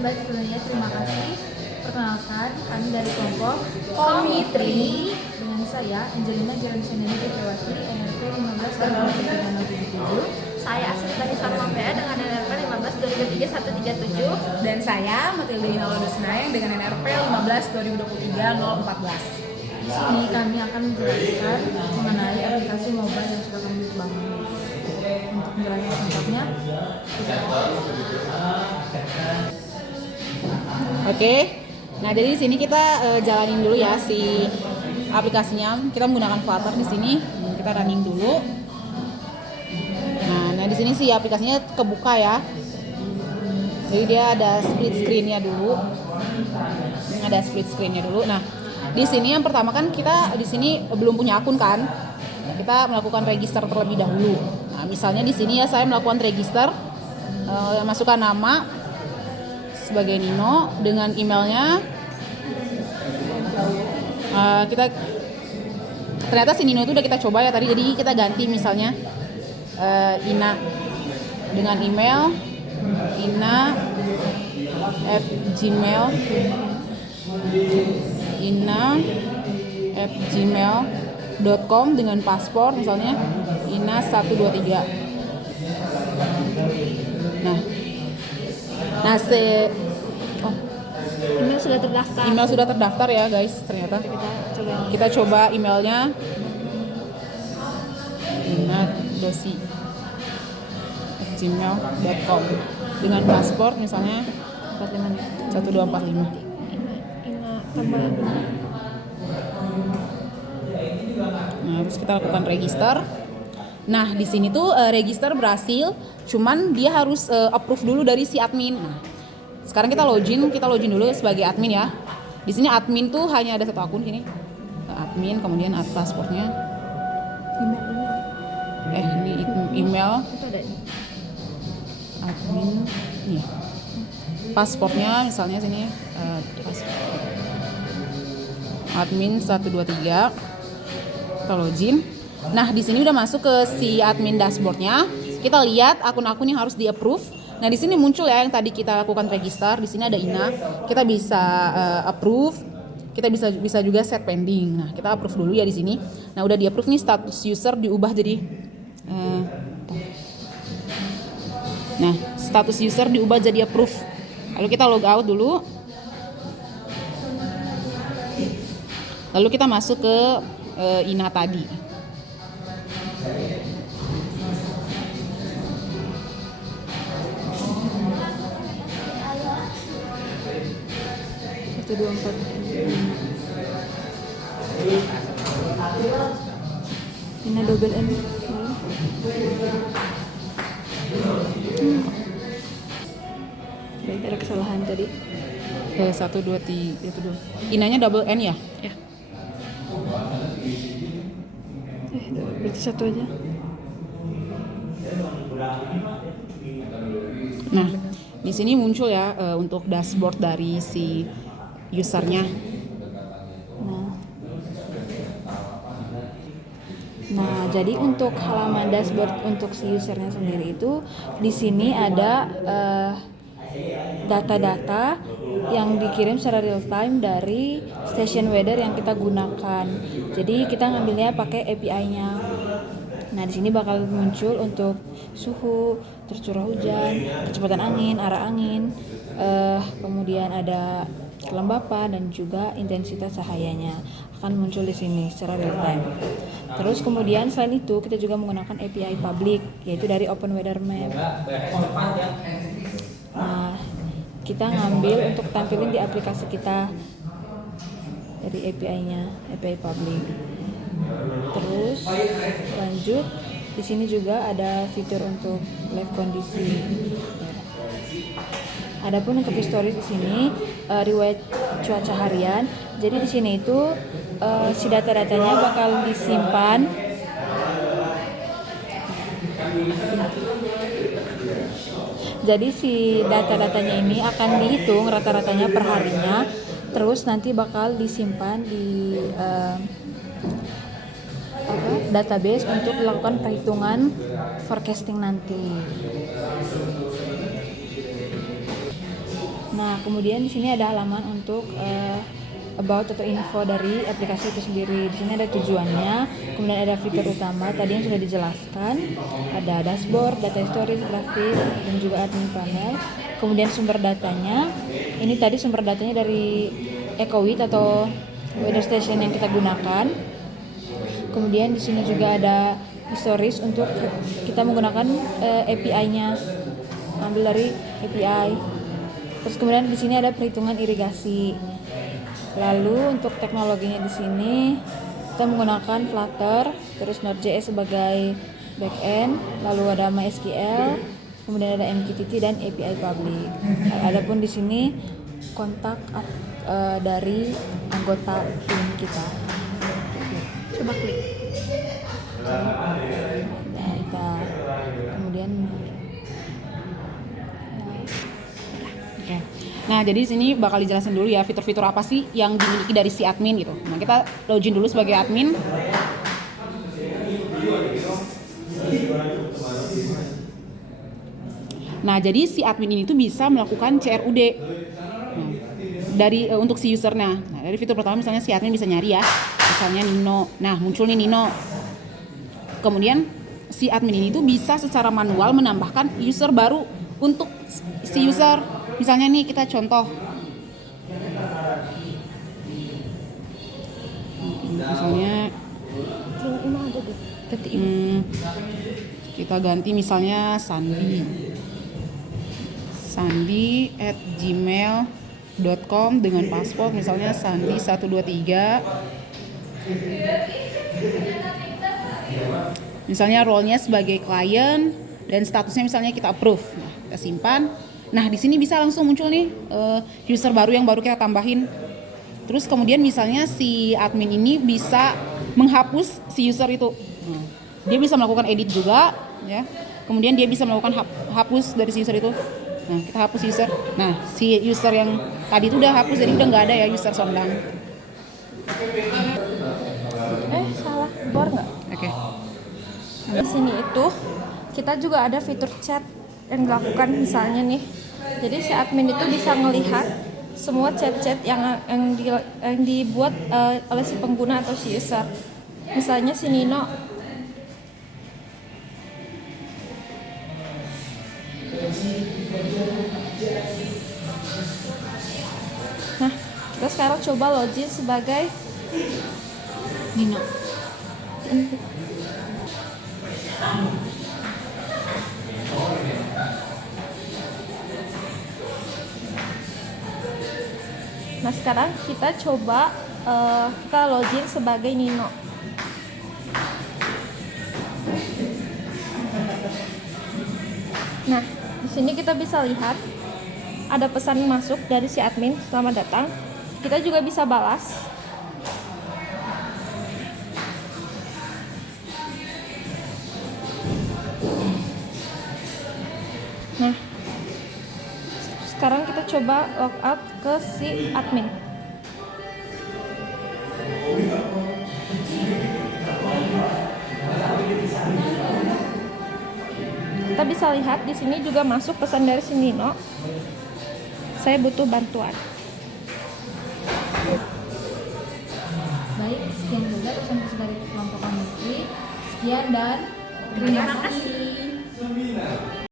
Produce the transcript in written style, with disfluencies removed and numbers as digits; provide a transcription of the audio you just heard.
Baik, sebelumnya terima kasih. Perkenalkan, kami dari kelompok Komitri dengan saya Angelina Jalansyandani Dekwati, NRP 15 tahun 2023. Saya Asri Tani Sarmambea dengan NRP 15 2023 137. Dan saya Matilda Inala Dusnayang dengan NRP 15 2023 014. Di sini kami akan menjelaskan mengenai aplikasi mobile yang sudah kami bangun. Untuk menjelaskan singkatnya, Oke. Nah, jadi di sini kita jalanin dulu ya si aplikasinya. Kita menggunakan Flutter di sini. Kita running dulu. Nah di sini si aplikasinya kebuka ya. Jadi dia ada split screen-nya dulu. Nah, di sini yang pertama kan kita di sini belum punya akun kan. Kita melakukan register terlebih dahulu. Nah, misalnya di sini ya saya melakukan register, masukkan nama sebagai Nino dengan emailnya. Kita ternyata si Nino itu udah kita coba ya tadi, jadi kita ganti misalnya Ina dengan email ina@gmail.com dengan paspor misalnya ina123. Email sudah terdaftar ya guys, ternyata. Kita coba emailnya ina.dosi@gmail.com dengan paspor misalnya 1245. Nah, terus kita lakukan register. Nah, di sini tuh register berhasil, cuman dia harus approve dulu dari si admin. Nah, sekarang kita login dulu sebagai admin ya. Di sini admin tuh hanya ada satu akun sini. Admin, kemudian paspornya. Ini email. Admin nih. Paspornya misalnya sini admin 123. Kita login. Nah, di sini udah masuk ke si admin dashboardnya. Kita lihat akun-akun yang harus di-approve. Nah, di sini muncul ya yang tadi kita lakukan register. Di sini ada Ina. Kita bisa approve. Kita bisa juga set pending. Nah, kita approve dulu ya di sini. Nah, udah di-approve nih, status user diubah jadi status user diubah jadi approve. Lalu kita log out dulu. Lalu kita masuk ke Ina tadi. Ina double N. Baik, ada kesalahan tadi. 1 2 3 itu dulu. Inanya double N ya? Ya. Berarti satu aja. Nah, di sini muncul ya untuk dashboard dari si usernya. Nah, jadi untuk halaman dashboard untuk si usernya sendiri itu di sini ada data-data yang dikirim secara real time dari station weather yang kita gunakan. Jadi kita ngambilnya pakai API-nya. Nah, di sini bakal muncul untuk suhu, terus curah hujan, kecepatan angin, arah angin, kemudian ada kelembapan dan juga intensitas cahayanya akan muncul di sini secara real time. Terus kemudian selain itu kita juga menggunakan API public, yaitu dari Open Weather Map. Nah, kita ngambil untuk tampilin di aplikasi kita dari API-nya, API public. Terus lanjut, di sini juga ada fitur untuk live kondisi. Adapun untuk historis di sini riwayat cuaca harian. Jadi di sini itu si data-datanya bakal disimpan. Jadi si data-datanya ini akan dihitung rata-ratanya per harinya, terus nanti bakal disimpan di database untuk melakukan perhitungan forecasting nanti. Nah, kemudian di sini ada halaman untuk about atau info dari aplikasi itu sendiri. Di sini ada tujuannya, kemudian ada fitur utama tadi yang sudah dijelaskan, ada dashboard, data storage, grafik, dan juga admin panel. Kemudian sumber datanya, ini tadi sumber datanya dari EcoWeat atau weather station yang kita gunakan. Kemudian di sini juga ada historis untuk kita menggunakan API-nya, ambil dari API. Terus kemudian di sini ada perhitungan irigasi. Lalu untuk teknologinya di sini kita menggunakan Flutter, terus Node.js sebagai backend, lalu ada MySQL, kemudian ada MQTT dan API public. Adapun di sini kontak dari anggota tim kita. Coba klik. Nah, kita kemudian Oke. Nah, jadi di sini bakal dijelasin dulu ya fitur-fitur apa sih yang dimiliki dari si admin gitu. Nah, kita login dulu sebagai admin. Nah, jadi si admin ini tuh bisa melakukan CRUD. Nah, dari untuk si usernya. Nah, dari fitur pertama misalnya si admin bisa nyari ya. Misalnya Nino. Nah, muncul nih Nino. Kemudian si admin ini tuh bisa secara manual menambahkan user baru untuk si user. Misalnya nih kita contoh. Misalnya kita ganti misalnya Sandi@gmail.com dengan password misalnya Sandi123. Misalnya role-nya sebagai klien dan statusnya misalnya kita approve. Nah, kita simpan. Nah, di sini bisa langsung muncul nih user baru yang baru kita tambahin. Terus kemudian misalnya si admin ini bisa menghapus si user itu. Nah, dia bisa melakukan edit juga, ya. Kemudian dia bisa melakukan hapus dari si user itu. Nah, kita hapus user. Nah, si user yang tadi itu udah hapus, jadi udah nggak ada ya user Sondang. Salah, keluar nggak? Oke. Di sini itu kita juga ada fitur chat yang dilakukan misalnya nih. Jadi si admin itu bisa melihat semua chat-chat yang dibuat oleh si pengguna atau si user. Misalnya si Nino. Nah, kita sekarang coba login sebagai Nino. Nah, sekarang kita coba kita login sebagai Nino. Nah, di sini kita bisa lihat ada pesan masuk dari si admin, selamat datang. Kita juga bisa balas. Nah, sekarang kita coba logout ke si admin. Kita bisa lihat di sini juga masuk pesan dari si Nino. Saya butuh bantuan. Baik, sekian juga pesan dari kelompok kami. Sekian dan terima kasih.